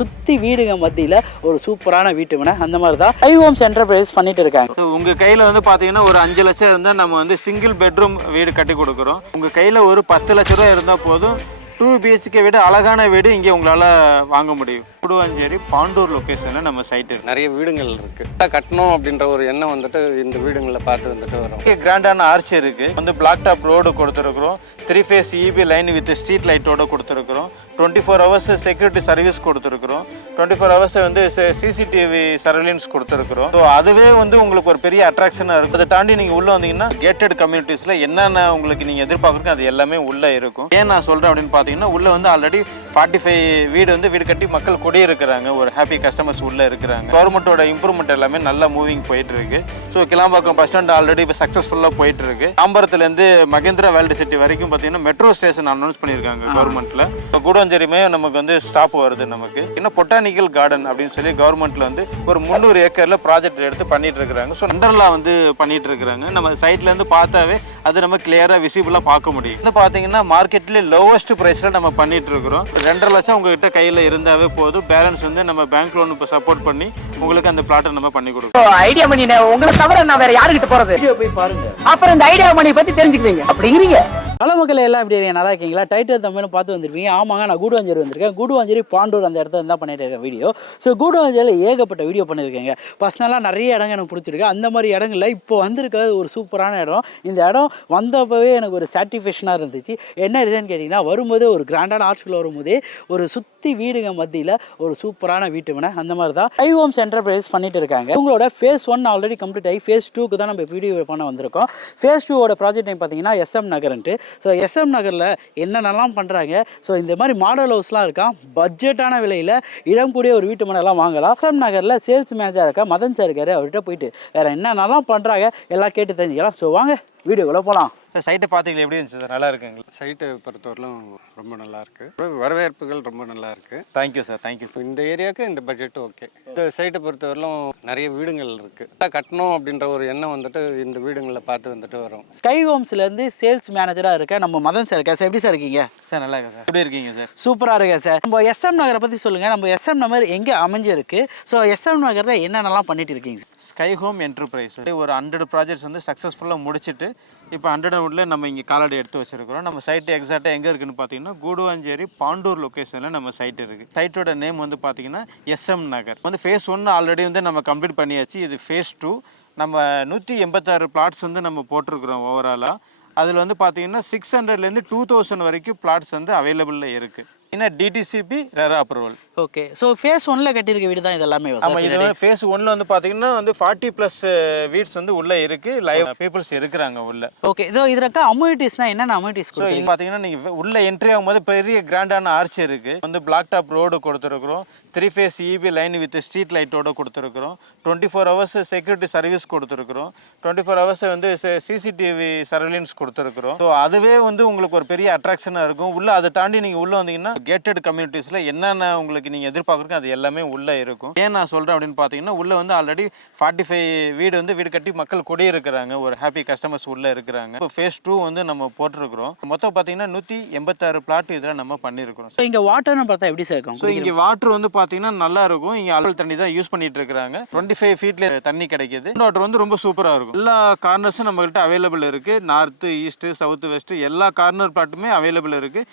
சுத்தி வீடுங்க மத்தியில ஒரு சூப்பரான வீட்டு மனை அந்த மாதிரி தான் ஐ ஹோம்ஸ் என்டர்பிரைஸ் பண்ணிட்டு இருக்காங்க. ஸோ உங்க கையில வந்து பாத்தீங்கன்னா ஒரு 5 லட்சம் இருந்தா நம்ம வந்து சிங்கிள் பெட்ரூம் வீடு கட்டி கொடுக்குறோம். உங்க கையில ஒரு 10 லட்ச ரூபா இருந்தா போதும் 2 BHK விட அழகான வீடு இங்கே உங்களால வாங்க முடியும். கூடுவாஞ்சேரி பாண்டூர் லொகேஷன்ல நம்ம சைட் இருக்கு. நிறைய வீடுகள் இருக்கு. கட்டணும் அப்படின்ற ஒரு எண்ணம் வந்துட்டு இந்த வீடுங்களை பார்த்து வந்துட்டு வரும். கிராண்டான ஆர்ச் இருக்கு. வந்து பிளாக் டாப் ரோடு கொடுத்துருக்குறோம். 3 phase EB line with street லைட்டோட கொடுத்துருக்குறோம். 24 hours செக்யூரிட்டி சர்வீஸ் கொடுத்துருக்குறோம். 24 hours வந்து CCTV சர்வேலன்ஸ் கொடுத்துருக்குறோம். ஸோ அதுவே வந்து உங்களுக்கு ஒரு பெரிய அட்ராக்ஷனாக இருக்கும். அதை தாண்டி நீங்கள் உள்ளே வந்தீங்கன்னா கேட்டட் கம்யூனிட்டிஸில் என்னென்ன உங்களுக்கு நீங்கள் எதிர்பார்க்குறீங்க அது எல்லாமே உள்ளே இருக்கும். ஏன் நான் சொல்கிறேன் அப்படின்னு பார்த்தீங்கன்னா உள்ளே வந்து ஆல்ரெடி 45 வீடு கட்டி மக்கள் குடியிருக்கிறாங்க. ஒரு ஹாப்பி கஸ்டமர்ஸ் உள்ளே இருக்கிறாங்க. கவர்மெண்ட்டோட இம்ப்ரூவ்மெண்ட் எல்லாமே நல்லா மூவிங் போயிட்டு இருக்கு. So Kilambakkam bus stand already இப்போ சக்ஸஸ்ஃபுல்லாக போயிட்டு இருக்கு. தாம்பரத்துலேருந்து மகேந்திரா வேல்டு சிட்டி வரைக்கும் பார்த்தீங்கன்னா மெட்ரோ ஸ்டேஷன் அனௌன்ஸ் பண்ணியிருக்காங்க கவர்மெண்ட்டில். இப்போ கூடஞ்சேரியுமே நமக்கு வந்து ஸ்டாப் வருது. நமக்கு இன்னும் பொட்டானிக்கல் கார்டன் அப்படின்னு சொல்லி கவர்மெண்ட்ல வந்து ஒரு 300 ஏக்கர்ல ப்ராஜெக்ட் எடுத்து பண்ணிட்டு இருக்காங்க. ஸோ அண்டர்லாம் வந்து பண்ணிட்டு இருக்காங்க. நம்ம சைட்ல இருந்து பார்த்தாவே அது நம்ம கிளியரா விசிபிளா பார்க்க முடியும். இன்னும் பாத்தீங்கன்னா மார்க்கெட்ல லோவஸ்ட் பிரைஸ்ல நம்ம பண்ணிட்டு இருக்கிறோம். 2.5 லட்சம் உங்ககிட்ட கையில இருந்தாவே போதும். பேலன்ஸ் வந்து நம்ம பேங்க் லோன் இப்போ சப்போர்ட் பண்ணி உங்களுக்கு அந்த பிளாட்டை நம்ம பண்ணி கொடுப்போம். ஐடியா மணி உங்களை தவிர நான் வேற யாருக்கிட்ட போறது? போய் பாருங்க. அப்புறம் இந்த ஐடியா மணி பத்தி தெரிஞ்சுக்குவீங்க அப்படிங்கிறீங்க. பல மக்கள் எல்லாம் எப்படி இருக்கீங்க? நல்லா இருக்கீங்களா? டைட்டில் தமிழும் பார்த்து வந்துருப்பீங்க. ஆமாங்க, நான் கூடுவாஞ்சேரி வந்திருக்கேன். கூடுவாஞ்சேரி பாண்டூர் அந்த இடத்துல தான் பண்ணிட்டு இருக்கேன் வீடியோ. ஸோ கூடுவாஞ்சேரியில் ஏகப்பட்ட வீடியோ பண்ணியிருக்கேங்க. பர்சனலாக நிறைய இடங்கள் எனக்கு பிடிச்சிருக்கு. அந்த மாதிரி இடங்களில் இப்போ வந்திருக்கிறது ஒரு சூப்பரான இடம். இந்த இடம் வந்தப்பவே எனக்கு ஒரு சாட்டிஸ்ஃபேக்ஷனாக இருந்துச்சு. என்ன ரீசன் கேட்டிங்கன்னா, வரும்போதே ஒரு கிராண்டான ஆர்ட்ஸ்குள்ளே வரும்போதே ஒரு சுற்றி வீடுங்க மத்தியில் ஒரு சூப்பரான வீட்டு மனை அந்த மாதிரி தான் ஐ ஹோம்ஸ் என்டர்பிரைஸ் பண்ணிட்டு இருக்காங்க. உங்களோட ஃபேஸ் 1 ஆல்ரெடி கம்ப்ளீட் ஆகி ஃபேஸ் 2க்கு தான் நம்ம வீடியோ பண்ண வந்திருக்கோம். ஃபேஸ் 2ஓட ப்ராஜெக்ட் நேம் பார்த்தீங்கன்னா SM நகர்ன்ட்டு. ஸோ SM நகரில் என்னென்னலாம் பண்ணுறாங்க. ஸோ இந்த மாதிரி மாடல் ஹவுஸ்லாம் இருக்கான். பட்ஜெட்டான விலையில் இடம் கூடிய ஒரு வீட்டு மனைலாம் வாங்கலாம். SM நகரில் சேல்ஸ் மேனேஜராக இருக்கா மதன் சார் இருக்காரு. அவர்கிட்ட போயிட்டு வேறு என்னென்னலாம் பண்ணுறாங்க எல்லாம் கேட்டு தெரிஞ்சுக்கலாம். ஸோ வாங்க வீடியோக்குள்ளே போகலாம். சார் சைட்டை பார்த்தீங்களா எப்படி இருந்துச்சு சார்? நல்லா இருக்குங்க. சைட்டை பொறுத்தவரையிலும் ரொம்ப நல்லா இருக்கு. வரவேற்புகள் ரொம்ப நல்லா இருக்கு. Thank you sir, thank you sir. இந்த ஏரியாவுக்கு இந்த பட்ஜெட் ஓகே. இந்த சைட்டை பொறுத்தவரையிலும் நிறைய வீடுகள் இருக்கு. கட்டணும் அப்படின்ற ஒரு எண்ணம் வந்துட்டு இந்த வீடுங்களை பார்த்து வந்துட்டு வரும். ஸ்கை ஹோம்ஸ்லேருந்து சேல்ஸ் மேனேஜராக இருக்க நம்ம மதன் சார் இருக்கா. சார் எப்படி சார் இருக்கீங்க? சார் நல்லா இருக்கேன் சார். எப்படி இருக்கீங்க சார்? சூப்பராக இருக்கேன் சார். நம்ம SM நகரை பற்றி சொல்லுங்கள். நம்ம SM நகர் எங்கே அமைஞ்சிருக்கு? ஸோ SM நகரில் என்னென்னலாம் பண்ணிட்டு இருக்கீங்க? ஸ்கை ஹோம் என்டர்பிரைஸ் ஒரு 100 ப்ராஜெக்ட்ஸ் வந்து சக்ஸஸ்ஃபுல்லாக முடிச்சுட்டு இப்போ 100 நம்ம இங்கே காலடி எடுத்து வச்சிருக்கிறோம். நம்ம சைட்டு எக்ஸாக்டாக எங்கே இருக்குன்னு பார்த்தீங்கன்னா கூடுவாஞ்சேரி பாண்டூர் லொக்கேஷனில் நம்ம சைட் இருக்குது. சைட்டோட நேம் வந்து பார்த்தீங்கன்னா SM நகர். வந்து ஃபேஸ் 1 ஆல்ரெடி வந்து நம்ம கம்ப்ளீட் பண்ணியாச்சு. இது ஃபேஸ் 2. நம்ம 186 பிளாட்ஸ் வந்து நம்ம போட்டிருக்கிறோம் ஓவராலாக. அதில் வந்து பார்த்தீங்கன்னா 600லேருந்து 2000 வரைக்கும் பிளாட்ஸ் வந்து அவைலபிளில் இருக்குது. என்ன DTCP RERA approval. Okay. So phase 1ல கட்டியிருக்க வீடு தான் இது எல்லாமே? ஆமாம், இது ஃபேஸ் 1ல வந்து பார்த்தீங்கன்னா வந்து 40+ வீட்ஸ் வந்து உள்ளே இருக்குது. லைவ் பீப்புள்ஸ் இருக்கிறாங்க உள்ளே. ஓகே. இதோ இதில் இருக்க அம்யூனிட்டிஸ்னால் என்னென்ன அம்யூனிட்டிஸ்? ஸோ இது பார்த்தீங்கன்னா நீங்கள் உள்ளே என்ட்ரி ஆகும்போது பெரிய கிராண்டான ஆர்ச் இருக்குது. வந்து பிளாக் டாப் ரோடு கொடுத்துருக்குறோம். 3 phase EB line with street லைட்டோட கொடுத்துருக்குறோம். 24 hours செக்யூரிட்டி சர்வீஸ் கொடுத்துருக்குறோம். 24 hours வந்து CCTV சர்வேலன்ஸ் கொடுத்துருக்குறோம். ஸோ அதுவே வந்து உங்களுக்கு ஒரு பெரிய அட்ராக்ஷனாக இருக்கும். உள்ளே அதை தாண்டி நீங்கள் உள்ளே வந்தீங்கன்னா கேட்டட் கம்யூனிட்டிஸில் என்னென்ன உங்களுக்கு நீங்கள் எதிர்பார்க்குறீங்க அது எல்லாமே உள்ளே இருக்கும். ஏன் நான் சொல்கிறேன் அப்படின்னு பார்த்தீங்கன்னா உள்ளே வந்து ஆல்ரெடி 45 வீடு கட்டி மக்கள் குடியிருக்கிறாங்க. ஒரு ஹாப்பி கஸ்டமர்ஸ் உள்ளே இருக்கிறாங்க. இப்போ ஃபேஸ் 2 வந்து நம்ம போட்டிருக்கிறோம். மொத்தம் பார்த்தீங்கன்னா 186 பிளாட் இதில் நம்ம பண்ணியிருக்கிறோம். ஸோ இங்கே வாட்டர்னு பார்த்தா எப்படி சார் இருக்கும்? ஸோ இங்கே வாட்டர் வந்து பார்த்தீங்கன்னா நல்லா இருக்கும். இங்கே அலுவல் தண்ணி தான் யூஸ் பண்ணிட்டு இருக்கிறாங்க. 25 ஃபீட்ல தண்ணி கிடைக்கிது. வாட்டர் வந்து ரொம்ப சூப்பராக இருக்கும். எல்லா கார்னர்ஸும் நம்மகிட்ட அவைலபிள் இருக்குது. நார்த்து, ஈஸ்ட்டு, சவுத்து, வெஸ்ட்டு எல்லா கார்னர் பிளாட்டுமே அவைலபிள் இருக்குது.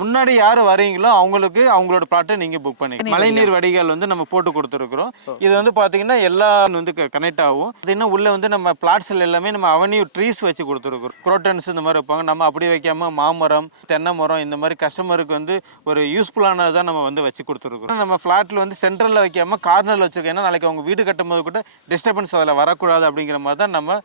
முன்னாடி யார் வரீங்களோ அவங்களுக்கு அவங்களோட பிளாட்டை நீங்கள் புக் பண்ணிக்கலாம். மழைநீர் வடிகால் வந்து நம்ம போட்டு கொடுத்துருக்குறோம். இது வந்து பார்த்தீங்கன்னா எல்லாம் வந்து கனெக்ட் ஆகும். அது இன்னும் உள்ளே வந்து நம்ம பிளாட்ஸில் எல்லாமே நம்ம அவென்யூ ட்ரீஸ் வச்சு கொடுத்துருக்குறோம். குரோட்டன்ஸ் இந்த மாதிரி வைப்பாங்க. நம்ம அப்படி வைக்காமல் மாமரம், தென்னை மரம் இந்த மாதிரி கஸ்டமருக்கு வந்து ஒரு யூஸ்ஃபுல்லானதான் நம்ம வந்து வச்சு கொடுத்துருக்குறோம். நம்ம ஃப்ளாட்டில் வந்து சென்ட்ரலில் வைக்காமல் கார்னரில் வச்சுருக்கோம். ஏன்னா நாளைக்கு அவங்க வீடு கட்டும்போது கூட டிஸ்டர்பன்ஸ் அதில் வரக்கூடாது அப்படிங்கிற மாதிரி தான் நம்ம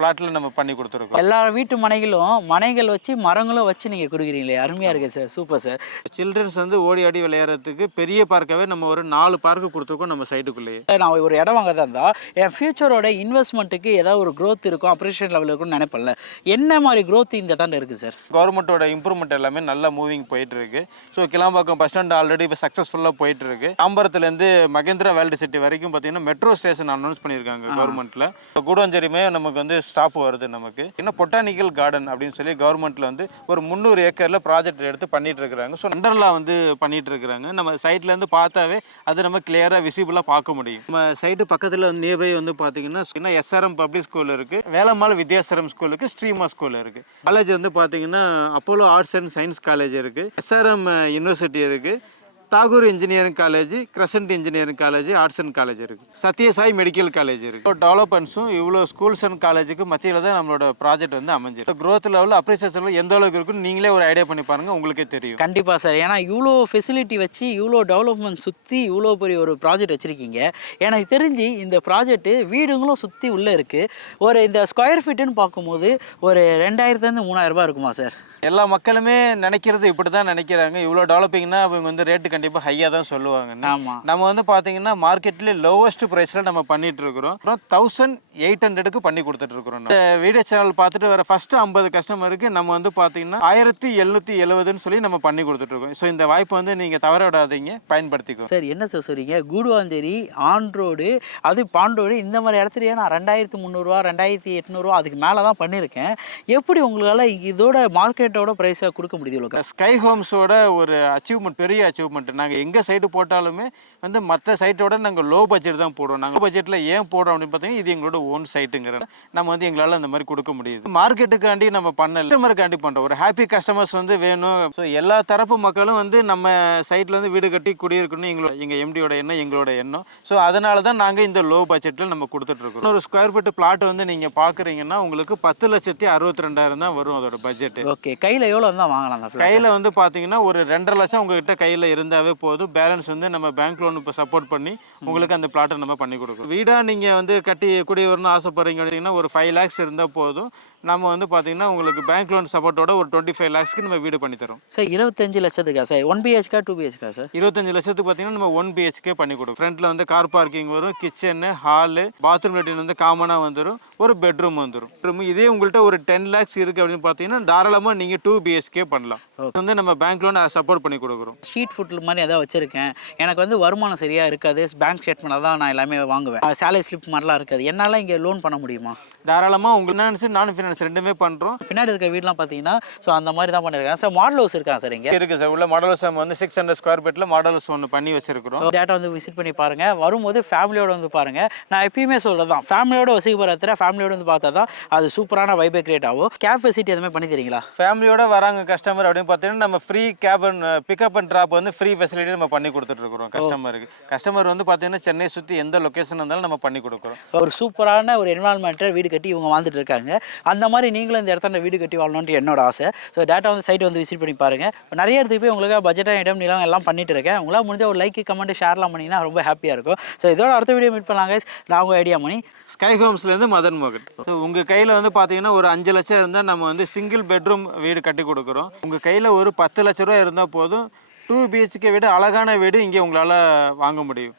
பிளாட்டில் நம்ம பண்ணி கொடுத்துருக்கோம். எல்லா வீட்டு மனைகள் வச்சு மரங்களும் வச்சு நீங்கள் கொடுக்குறீங்களே, அருமையாக இருக்குது சார். Super sir. சில்ட்ரன்ஸ் வந்து ஓடி ஆடி விளையாடுறதுக்கு பெரிய பார்க்காவே நம்ம ஒரு 4 பார்க்கு கொடுத்துருக்கோம் நம்ம சைட்டுக்குள்ளேயே. நான் ஒரு இடம் வாங்க தான் இருந்தால் என் ஃபியூச்சரோட இன்வெஸ்ட்மெண்ட்டுக்கு ஏதாவது ஒரு க்ரோத் இருக்கும், அப்ரிஷியேட் லெவல் இருக்கும்னு நினைப்பல. என்ன மாதிரி க்ரோத் இந்த தாண்ட இருக்குது சார்? கவர்மெண்ட்டோட இம்ப்ரூவ்மெண்ட் எல்லாமே நல்லா மூவிங் போயிட்டு இருக்கு. So Kilambakkam bus stand already இப்போ சக்ஸஸ்ஃபுல்லாக போயிட்டு இருக்கு. தாம்பரத்துலேருந்து மகேந்திரா வேல்டு சிட்டி வரைக்கும் பார்த்தீங்கன்னா மெட்ரோ ஸ்டேஷன் அனௌன்ஸ் பண்ணியிருக்காங்க கவர்மெண்ட்டில். கூடஞ்சேரியுமே நமக்கு வந்து ஸ்டாப் வருது. நமக்கு இன்னும் பொட்டானிக்கல் கார்டன் அப்படின்னு சொல்லி கவர்மெண்ட்டில் வந்து ஒரு 300 ஏக்கரில் ப்ராஜெக்ட் மீட்டர் எடுத்து பண்ணிட்டு இருக்கிறாங்க. ஸோ அண்டர்லா வந்து பண்ணிட்டு இருக்கிறாங்க. நம்ம சைட்லேருந்து பார்த்தாவே அது நம்ம கிளியராக விசிபிளாக பார்க்க முடியும். நம்ம சைட்டு பக்கத்தில் நியர்பை வந்து பார்த்தீங்கன்னா எஸ்ஆர்எம் பப்ளிக் ஸ்கூல் இருக்குது, வேலம்மாள் வித்யாசரம் ஸ்கூல் இருக்குது, ஸ்ரீமா ஸ்கூல் இருக்குது. காலேஜ் வந்து பார்த்தீங்கன்னா Apollo arts and science college இருக்குது, எஸ்ஆர்எம் யூனிவர்சிட்டி இருக்குது, Tagore engineering college, crescent engineering college, arts and college இருக்குது, சத்யசாய் மெடிக்கல் காலேஜ் இருக்குது. டெவலப்மெண்ட்ஸும் இவ்வளோ ஸ்கூல்ஸ் அண்ட் காலேஜுக்கு மத்தியில் தான் நம்மளோட ப்ராஜெக்ட் வந்து அமைஞ்சிருக்கு. க்ரோத் லெவல் அப்ரிசியேஷன் லெவல் எந்த அளவுக்கு இருக்குன்னு நீங்களே ஒரு ஐடியா பண்ணி பாருங்கள், உங்களுக்கே தெரியும். கண்டிப்பாக சார். ஏன்னா இவ்வளோ ஃபெசிலிட்டி வச்சு இவ்வளோ டெவலப்மெண்ட் சுற்றி இவ்வளோ பெரிய ஒரு ப்ராஜெக்ட் வச்சுருக்கீங்க. எனக்கு தெரிஞ்சு இந்த ப்ராஜெக்ட்டு வீடுங்களும் சுற்றி உள்ளே இருக்குது. ஒரு இந்த ஸ்கொயர் ஃபீட்டுன்னு பார்க்கும்போது ஒரு 2000 3000 ரூபாய் இருக்குமா சார்? எல்லா மக்களுமே நினைக்கிறது இப்படி தான் நினைக்கிறாங்க. இவ்வளோ டெவலப்பிங்னா அவங்க வந்து ரேட்டு கண்டிப்பாக ஹையாக தான் சொல்லுவாங்க. ஆமாம். நம்ம வந்து பார்த்தீங்கன்னா மார்க்கெட்லேயே லோவஸ்ட் ப்ரைஸில் நம்ம பண்ணிட்டு இருக்கிறோம். அப்புறம் 1800க்கு பண்ணி கொடுத்துட்டு இருக்கிறோம். இந்த வீடியோ சேனல் பார்த்துட்டு வர ஃபர்ஸ்ட் 50 கஸ்டமருக்கு நம்ம வந்து பார்த்தீங்கன்னா 1770ன்னு சொல்லி நம்ம பண்ணி கொடுத்துட்ருக்கோம். ஸோ இந்த வாய்ப்பு வந்து நீங்கள் தவற விடாதீங்க, பயன்படுத்திக்கோ. சார் என்ன சார் சொல்கிறீங்க? கூடுவாஞ்சேரி, ஆன் ரோடு, அது பாண்ட் ரோடு, இந்த மாதிரி இடத்துலையே நான் 2300 2800 அதுக்கு மேலே தான் பண்ணியிருக்கேன். எப்படி உங்களால் இதோட மார்க்கெட்டோட ப்ரைஸாக கொடுக்க முடியுது? இவ்வளோ ஸ்கை ஹோம்ஸோட ஒரு அச்சீவ்மெண்ட், பெரிய அச்சீவ்மெண்ட். நாங்கள் எங்கள் சைட்டு போட்டாலுமே வந்து மற்ற சைட்டோட நாங்கள் லோ பட்ஜெட் தான் போடுவோம். நாங்கள் பட்ஜெட்டில் ஏன் போடுறோம் அப்படின்னு பார்த்தீங்கன்னா இது எங்களோட ஓன் சைட்டுங்கிறத நம்ம வந்து எங்களால் அந்த மாதிரி கொடுக்க முடியுது. மார்க்கெட்டுக்காண்டி நம்ம பண்ணல, கஸ்டமருக்காண்டி பண்ணுறோம். ஒரு ஹாப்பி கஸ்டமர்ஸ் வந்து வேணும். ஸோ எல்லா தரப்பு மக்களும் வந்து நம்ம சைட்டில் வந்து வீடு கட்டி குடியிருக்கணும் எங்கள் எம்டியோட எண்ணம், எங்களோட எண்ணம். ஸோ அதனால தான் நாங்கள் இந்த லோ பட்ஜெட்டில் நம்ம கொடுத்துட்ருக்கோம். ஒரு ஸ்கொயர் ஃபீட் பிளாட் வந்து நீங்கள் பார்க்குறீங்கன்னா உங்களுக்கு 10,62,000 தான் வரும் அதோட பட்ஜெட். ஓகே, கையில் எவ்வளோ இருந்தால் வாங்கலாம்? அந்த கையில் வந்து பார்த்தீங்கன்னா ஒரு 2.5 லட்சம் உங்ககிட்ட கையில் இருந்தாவே போதும். பேலன்ஸ் வந்து நம்ம பேங்க் லோன் இப்போ சப்போர்ட் பண்ணி உங்களுக்கு அந்த பிளாட்டை நம்ம பண்ணி கொடுக்குறோம். வீடாக நீங்கள் வந்து கட்டி குடி வரணும்னு ஆசைப்படுறீங்க அப்படின்னா ஒரு 5 lakhs இருந்தால் போதும். நம்ம வந்து பார்த்தீங்கன்னா உங்களுக்கு பேங்க் லோன் சப்போர்ட்டோட ஒரு 25 lakhsக்கு நம்ம வீடு பண்ணி தரோம். சார் 25 லட்சத்துக்கா சார்? 1 BHK 2 BHK sir? 25 லட்சத்துக்கு பார்த்தீங்கன்னா நம்ம 1 BHK பண்ணி கொடுக்கும். ஃப்ரண்ட்டில் வந்து கார் பார்க்கிங் வரும், கிச்சனு, ஹாலு, பாத்ரூம் லெட்டின் வந்து காமனாக வந்துடும், ஒரு பெட்ரூம் வந்துடும். இதே உங்கள்கிட்ட ஒரு 10 lakhs இருக்குது அப்படின்னு பார்த்தீங்கன்னா தாராளமாக நீங்கள் 2 BHK பண்ணலாம். வந்து நம்ம பேங்க் லோன் சப்போர்ட் பண்ணி கொடுக்குறோம். ஸ்ட்ரீட் ஃபுட் மாதிரி ஏதாவது வச்சுருக்கேன், எனக்கு வந்து வருமானம் சரியாக இருக்காது, பேங்க் ஸ்டேட்மெண்ட் தான் நான் எல்லாமே வாங்குவேன், சேலரி ஸ்லிப் மாதிரிலாம் இருக்காது, என்னால் இங்கே லோன் பண்ண முடியுமா? தாராளமாக உங்களுக்கு ஃபினான்ஸ் நான் ஃபினான்ஸ் ரெண்டுமே பண்ணுறோம். பின்னாடி இருக்க வீடெலாம் பார்த்தீங்கன்னா ஸோ அந்த மாதிரி தான் பண்ணியிருக்கேன் சார். மாடல் ஹவுஸ் இருக்கா சார்? இங்கே இருக்குது சார். உள்ள மாடல் ஹவுஸ் நம்ம வந்து 600 ஸ்கொயர் ஃபீட்டில் மாடல் ஹவுஸ் ஒன்று பண்ணி வச்சிருக்கிறோம். டேட்டா வந்து விசிட் பண்ணி பாருங்கள். வரும்போது ஃபேமிலியோட வந்து பாருங்கள். நான் எப்பயுமே சொல்கிறது தான், ஃபேமிலியோட வசிக்க போகிற ஃபேமிலியோட வந்து பார்த்தா தான் அது சூப்பரான வைபை கிரியேட் ஆகும். கேப் ஃபெசிலிட்டி எதுவுமே பண்ணி தரீங்களா? ஃபேமிலியோட வராங்க கஸ்டமர் அப்படின்னு பார்த்தீங்கன்னா நம்ம free cab and pickup and drop வந்து ஃப்ரீ ஃபெசிலிட்டி நம்ம பண்ணி கொடுத்துட்ருக்குறோம் கஸ்டமருக்கு. கஸ்டமர் வந்து பார்த்தீங்கன்னா சென்னை சுற்றி எந்த லொக்கேஷன் இருந்தாலும் நம்ம பண்ணி கொடுக்குறோம். ஒரு சூப்பரான ஒரு என்வரான்மெண்ட்டில் வீடு கட்டி இவங்க வாழ்ந்துட்டு இருக்காங்க. அந்த மாதிரி நீங்களும் இந்த இடத்துல வீடு கட்டி வாழணும்னு என்னோட ஆசை. ஸோ டேட்டா வந்து சைட் வந்து விசிட் பண்ணி பாருங்கள். நிறைய இடத்துக்கு போய் உங்களுக்கு பட்ஜெட்டாக இடம் நிலம் எல்லாம் பண்ணிட்டு இருக்கேன். உங்களால் முடிஞ்ச ஒரு லைக் கமெண்ட் ஷேர்லாம் பண்ணிங்கன்னா ரொம்ப ஹாப்பியாக இருக்கும். ஸோ இதோட அடுத்த வீடியோ மீட் பண்ணலாங்க. நான் உங்கள் ஐடியா மணி, ஸ்கை ஹோம்ஸ்லேருந்து மதன் மோகன். ஸோ உங்கள் கையில் வந்து பார்த்தீங்கன்னா ஒரு 5 லட்சம் இருந்தால் நம்ம வந்து சிங்கிள் பெட்ரூம் வீடு கட்டி கொடுக்குறோம். உங்கள் கையில் ஒரு 10 லட்ச ரூபா இருந்தால் போதும், 2 BHK விட அழகான வீடு இங்கே உங்களால் வாங்க முடியும்.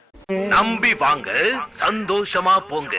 நம்பி வாங்க, சந்தோஷமா போங்க.